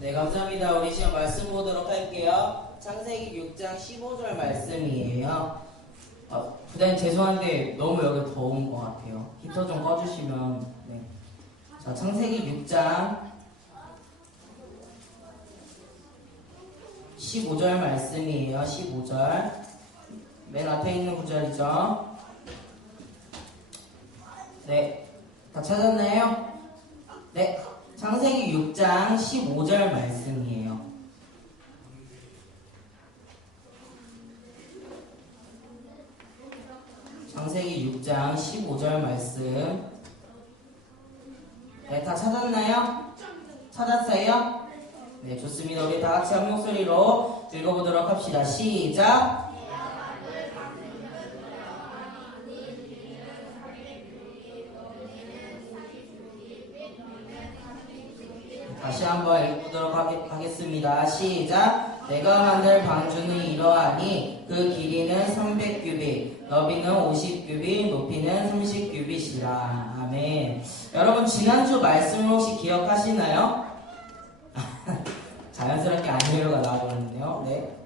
네, 감사합니다. 우리 시간 말씀 보도록 할게요. 창세기 6장 15절 말씀이에요. 부장님 죄송한데 너무 여기 더운 것 같아요. 히터 좀 꺼주시면. 네. 자, 창세기 6장 15절 말씀이에요. 15절. 맨 앞에 있는 구절이죠. 네. 다 찾았나요? 네. 창세기 6장 15절 말씀이에요. 창세기 6장 15절 말씀. 네, 다 찾았나요? 찾았어요? 네, 좋습니다. 우리 다 같이 한 목소리로 읽어보도록 합시다. 시작! 다시 한번 읽어보도록 하겠습니다. 시작! 내가 만들 방주는 이러하니 그 길이는 300규빗, 너비는 50규빗, 높이는 30규빗이라. 아멘. 여러분 지난주 말씀을 혹시 기억하시나요? 자연스럽게 아니에요가 나와버렸네요. 네.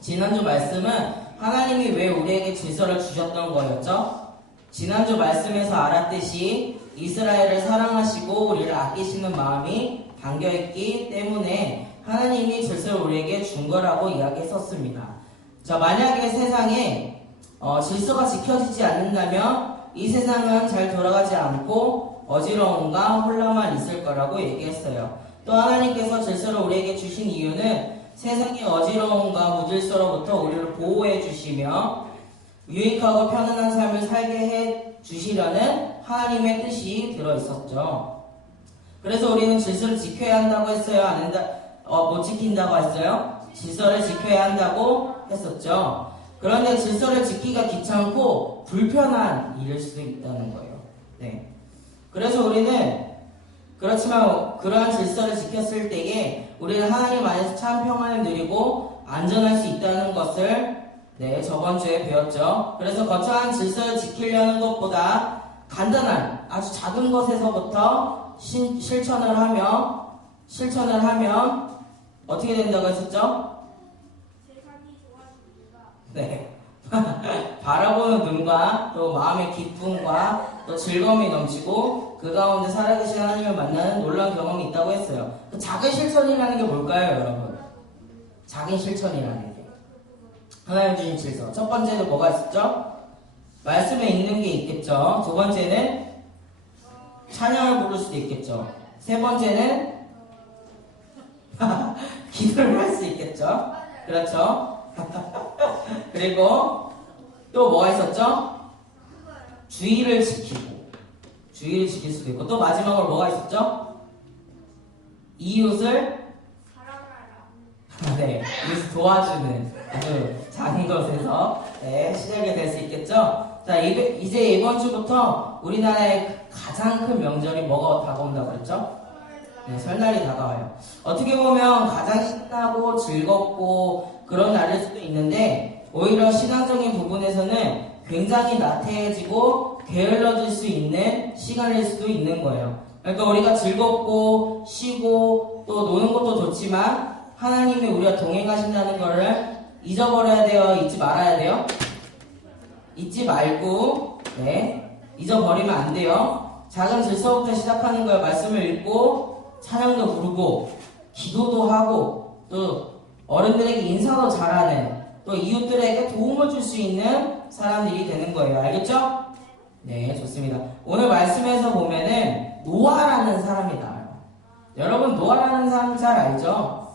지난주 말씀은 하나님이 왜 우리에게 질서를 주셨던 거였죠? 지난주 말씀에서 알았듯이 이스라엘을 사랑하시고 우리를 아끼시는 마음이 담겨있기 때문에 하나님이 질서를 우리에게 준 거라고 이야기했었습니다. 자, 만약에 세상에 질서가 지켜지지 않는다면 이 세상은 잘 돌아가지 않고 어지러움과 혼란만 있을 거라고 얘기했어요. 또 하나님께서 질서를 우리에게 주신 이유는 세상의 어지러움과 무질서로부터 우리를 보호해 주시며 유익하고 편안한 삶을 살게 해 주시려는 하나님의 뜻이 들어있었죠. 그래서 우리는 질서를 지켜야 한다고 했어요? 못 지킨다고 했어요? 질서를 지켜야 한다고 했었죠. 그런데 질서를 지키기가 귀찮고 불편한 일일 수도 있다는 거예요. 네. 그래서 우리는 그렇지만 그러한 질서를 지켰을 때에 우리는 하나님 안에서 참 평안을 누리고 안전할 수 있다는 것을 저번 주에 배웠죠. 그래서 거창한 질서를 지키려는 것보다 간단한 아주 작은 것에서부터 실천을 하면 어떻게 된다고 했었죠? 네. 바라보는 눈과 또 마음의 기쁨과 또 즐거움이 넘치고 그 가운데 살아계신 하나님을 만나는 놀라운 경험이 있다고 했어요. 그 작은 실천이라는 게 뭘까요, 여러분? 작은 실천이라는 게. 하나님 주신 질서. 첫 번째는 뭐가 있었죠? 말씀에 있는 게 있겠죠. 두 번째는 찬양을 부를 수도 있겠죠. 세 번째는 기도를 할 수 있겠죠. 그렇죠? 그리고 또 뭐가 있었죠? 주의를 지킬 수도 있고 또 마지막으로 뭐가 있었죠? 이웃을 네, 이웃을 도와주는 아주 작은 것에서 시작이 될 수 있겠죠? 자, 이제 이번 주부터 우리나라의 가장 큰 명절이 뭐가 다가온다고 그랬죠? 네, 설날이 다가와요. 어떻게 보면 가장 신나고 즐겁고 그런 날일 수도 있는데 오히려 신앙적인 부분에서는 굉장히 나태해지고 게을러질 수 있는 시간일 수도 있는 거예요. 그러니까 우리가 즐겁고 쉬고 또 노는 것도 좋지만 하나님이 우리가 동행하신다는 것을 잊어버려야 돼요? 잊지 말아야 돼요? 잊지 말고 잊어버리면 안 돼요. 작은 질서부터 시작하는 거예요. 말씀을 읽고 찬양도 부르고 기도도 하고 또 어른들에게 인사도 잘하는 또 이웃들에게 도움을 줄 수 있는 사람들이 되는 거예요. 알겠죠? 네, 좋습니다. 오늘 말씀에서 보면은 노아라는 사람이 나와요. 여러분 노아라는 사람 잘 알죠?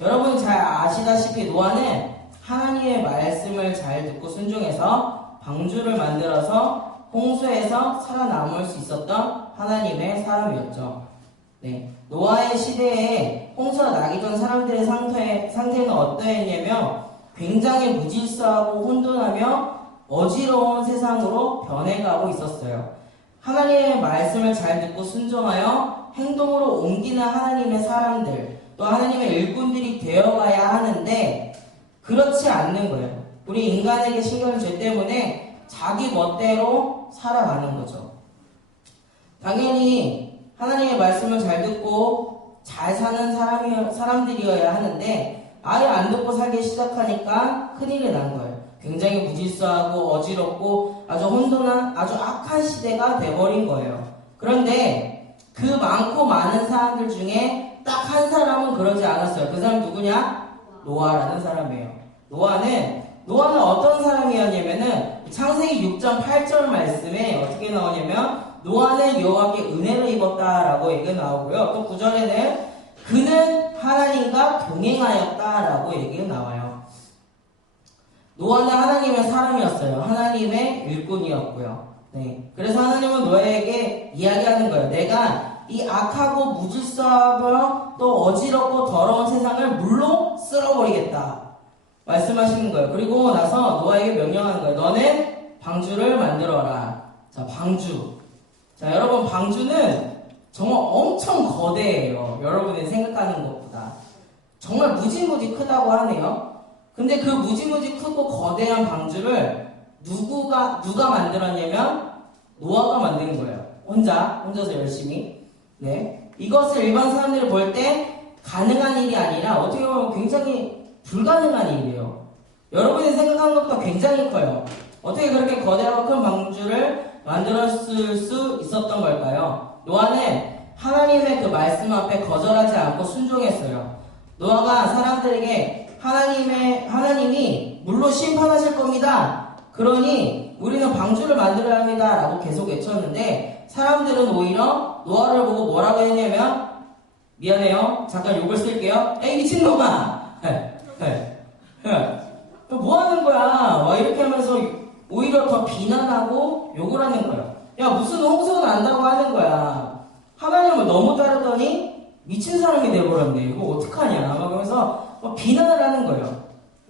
여러분 잘 아시다시피 노아는 하나님의 말씀을 잘 듣고 순종해서 방주를 만들어서 홍수에서 살아남을 수 있었던 하나님의 사람이었죠. 네, 노아의 시대에 홍수가 나기 전 사람들의 상태는 어떠했냐면 굉장히 무질서하고 혼돈하며 어지러운 세상으로 변해가고 있었어요. 하나님의 말씀을 잘 듣고 순종하여 행동으로 옮기는 하나님의 사람들 또 하나님의 일꾼들이 되어가야 하는데 그렇지 않는 거예요. 우리 인간에게 신경을 죄 때문에 자기 멋대로 살아가는 거죠. 당연히 하나님의 말씀을 잘 듣고 잘 사는 사람들이어야 하는데 아예 안 듣고 살기 시작하니까 큰일이 난 거예요. 굉장히 무질서하고 어지럽고 아주 혼돈한 아주 악한 시대가 돼버린 거예요. 그런데 그 많고 많은 사람들 중에 딱 한 사람은 그러지 않았어요. 그 사람 누구냐? 노아라는 사람이에요. 노아는 어떤 사람이었냐면은 창세기 6장 8절 말씀에 어떻게 나오냐면 노아는 여호와께 은혜를 입었다라고 얘기가 나오고요. 또 9절에는 그는 하나님과 동행하였다라고 얘기가 나와요. 노아는 하나님의 사람이었어요. 하나님의 일꾼이었고요. 네. 그래서 하나님은 노아에게 이야기하는 거예요. 내가 이 악하고 무질서하고 또 어지럽고 더러운 세상을 물로 쓸어버리겠다. 말씀하시는 거예요. 그리고 나서 노아에게 명령하는 거예요. 너는 방주를 만들어라. 자, 방주. 자, 여러분, 방주는 정말 엄청 거대해요. 여러분이 생각하는 것보다. 정말 무지무지 크다고 하네요. 근데 그 무지무지 크고 거대한 방주를 누가 만들었냐면 노아가 만든 거예요. 혼자서 열심히. 네. 이것을 일반 사람들이 볼 때 가능한 일이 아니라 어떻게 보면 굉장히 불가능한 일이에요. 여러분이 생각하는 것보다 굉장히 커요. 어떻게 그렇게 거대하고 큰 방주를 만들었을 수 있었던 걸까요? 노아는 하나님의 그 말씀 앞에 거절하지 않고 순종했어요. 노아가 사람들에게 하나님이 물로 심판하실 겁니다. 그러니 우리는 방주를 만들어야 합니다. 라고 계속 외쳤는데 사람들은 오히려 노아를 보고 뭐라고 했냐면 미안해요. 잠깐 욕을 쓸게요. 에이 미친놈아. 뭐 하는 거야? 이렇게 하면서 오히려 더 비난하고 욕을 하는 거예요. 야 무슨 홍수가 난다고 하는 거야. 하나님을 너무 따르더니 미친 사람이 돼버렸네. 이거 어떡하냐. 그러면서 비난을 하는 거예요.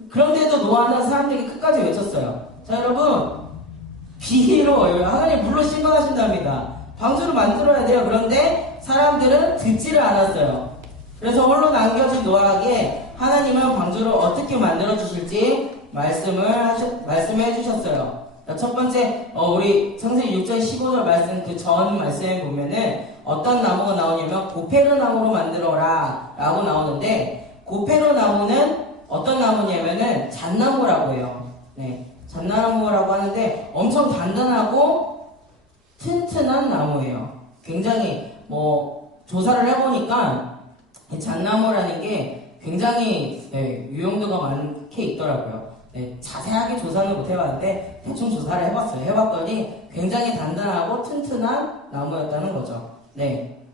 그런데도 노아는 사람들이 끝까지 외쳤어요. 자 여러분 비로 하나님 물로 심판하신답니다. 방주를 만들어야 돼요. 그런데 사람들은 듣지를 않았어요. 그래서 홀로 남겨진 노아에게 하나님은 방주를 어떻게 만들어 주실지 말씀해 주셨어요. 첫 번째 우리 창세기 6장 15절 말씀 그 전 말씀에 보면은 어떤 나무가 나오냐면 고페르 나무로 만들어라 라고 나오는데 고페르 나무는 어떤 나무냐면은 잣나무라고 해요. 네, 잣나무라고 하는데 엄청 단단하고 튼튼한 나무예요. 굉장히 조사를 해보니까 잣나무라는 게 굉장히 유용도가 많게 있더라고요. 네, 자세하게 조사는 못 해봤는데 대충 조사를 해봤어요. 해봤더니 굉장히 단단하고 튼튼한 나무였다는 거죠. 네.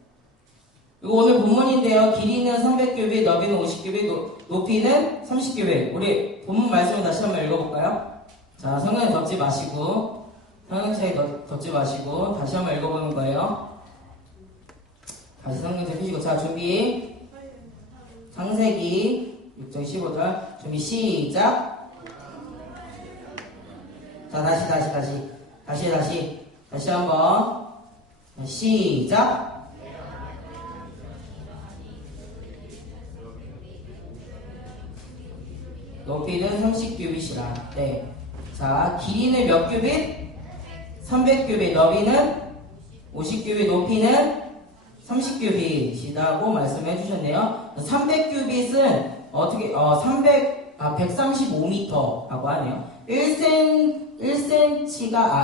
이거 오늘 본문인데요. 길이는 300규빗, 너비는 50규빗, 높이는 30규빗. 우리 본문 말씀을 다시 한번 읽어볼까요? 자, 성경에 덮지 마시고 다시 한번 읽어보는 거예요. 다시 성경 펴시고 자 준비. 창세기 6장 15절 준비 시작. 자 다시 한번 시작. 높이는 30규빗이라. 네. 자, 길이는 몇 규빗? 300규빗. 너비는 50규빗. 높이는 30규빗이라고 말씀해 주셨네요. 300규빗은 어떻게 135m라고 하네요.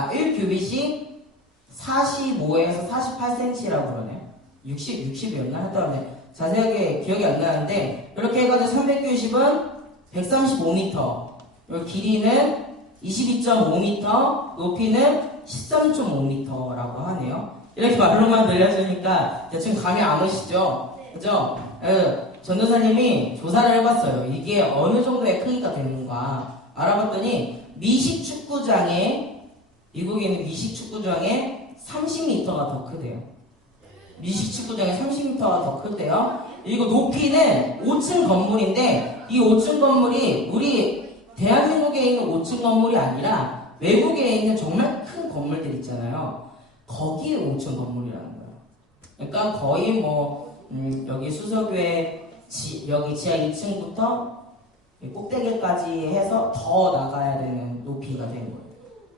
1규빗이 45에서 48cm라고 그러네요. 60이었나? 하여튼 자세하게 기억이 안 나는데 이렇게 해가지고 390은 135m, 길이는 22.5m, 높이는 13.5m라고 하네요. 이렇게 말로만 들려주니까 대충 감이 안 오시죠? 그죠? 전도사님이 조사를 해봤어요. 이게 어느 정도의 크기가 되는가 알아봤더니 미국에 있는 미식축구장에 30m가 더 크대요. 미식축구장에 30m가 더 크대요. 그리고 높이는 5층 건물인데 이 5층 건물이 우리 대한민국에 있는 5층 건물이 아니라 외국에 있는 정말 큰 건물들 있잖아요. 거기에 5층 건물이라는 거예요. 그러니까 거의 여기 수서교회 여기 지하 2층부터 꼭대기까지 해서 더 나가야 되는 높이가 되는 거예요.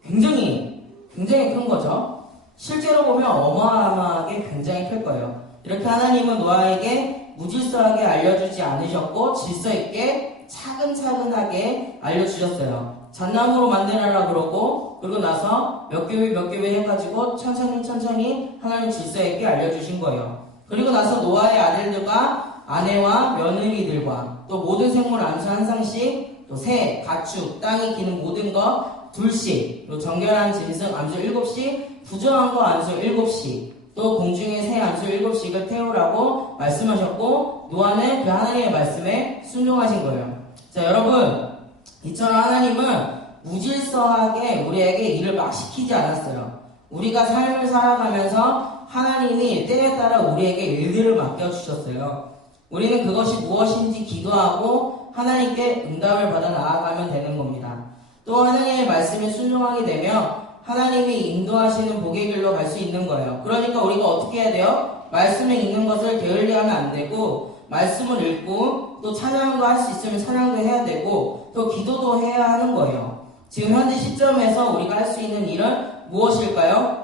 굉장히 큰 거죠. 실제로 보면 어마어마하게 굉장히 클 거예요. 이렇게 하나님은 노아에게 무질서하게 알려주지 않으셨고 질서 있게 차근차근하게 알려주셨어요. 잣나무로 만들어라 그러고 그리고 나서 몇 개월 해가지고 천천히 하나님 질서 있게 알려주신 거예요. 그리고 나서 노아의 아들들과 아내와 며느리들과 또 모든 생물 암수 한 상씩 또 새, 가축, 땅이 기는 모든 것 둘씩 또 정결한 짐승 암수 7씩 부정한 거 암수 7씩 또 공중의 새 암수 7씩을 태우라고 말씀하셨고 노아는 그 하나님의 말씀에 순종하신 거예요. 자 여러분 이처럼 하나님은 무질서하게 우리에게 일을 막 시키지 않았어요. 우리가 삶을 살아가면서 하나님이 때에 따라 우리에게 일들을 맡겨주셨어요. 우리는 그것이 무엇인지 기도하고 하나님께 응답을 받아 나아가면 되는 겁니다. 또 하나님의 말씀에 순종하게 되면 하나님이 인도하시는 복의 길로 갈 수 있는 거예요. 그러니까 우리가 어떻게 해야 돼요? 말씀에 있는 것을 게을리하면 안 되고 말씀을 읽고 또 찬양도 할 수 있으면 찬양도 해야 되고 또 기도도 해야 하는 거예요. 지금 현재 시점에서 우리가 할 수 있는 일은 무엇일까요?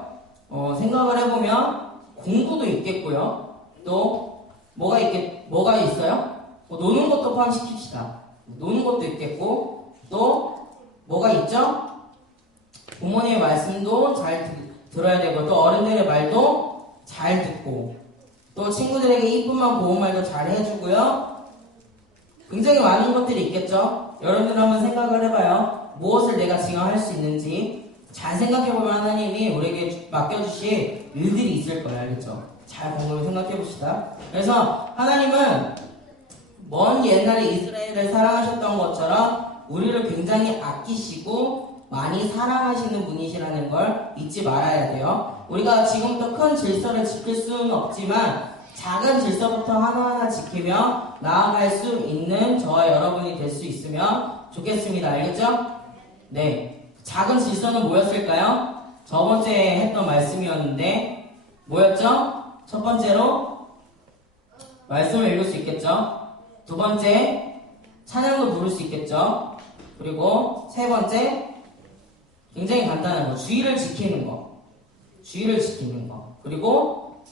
생각을 해보면 공부도 있겠고요. 또 뭐가 있어요? 노는 것도 포함시킵시다. 노는 것도 있겠고 또 뭐가 있죠? 부모님의 말씀도 잘 들어야 되고 또 어른들의 말도 잘 듣고 또 친구들에게 이쁜만 고운 말도 잘 해주고요. 굉장히 많은 것들이 있겠죠? 여러분들 한번 생각을 해봐요. 무엇을 내가 지금 할 수 있는지 잘 생각해보면 하나님이 우리에게 맡겨주실 일들이 있을 거예요. 알겠죠? 잘 곰곰이 생각해봅시다. 그래서 하나님은 먼 옛날에 이스라엘을 사랑하셨던 것처럼 우리를 굉장히 아끼시고 많이 사랑하시는 분이시라는 걸 잊지 말아야 돼요. 우리가 지금부터 큰 질서를 지킬 수는 없지만 작은 질서부터 하나하나 지키며 나아갈 수 있는 저와 여러분이 될 수 있으면 좋겠습니다. 알겠죠? 네. 작은 질서는 뭐였을까요? 저번주에 했던 말씀이었는데 뭐였죠? 첫 번째로 말씀을 읽을 수 있겠죠? 두 번째 찬양도 부를 수 있겠죠? 그리고 세 번째 굉장히 간단한 거 주의를 지키는 거 그리고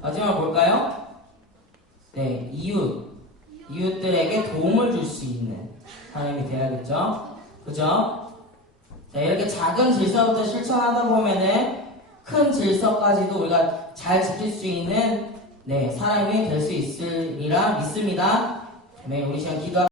마지막 볼까요? 네, 이웃들에게 도움을 줄 수 있는 사람이 돼야겠죠? 그죠? 자, 이렇게 작은 질서부터 실천하다 보면은 큰 질서까지도 우리가 잘 지킬 수 있는 사람이 될 수 있으리라 믿습니다. 네, 우리 시간 기도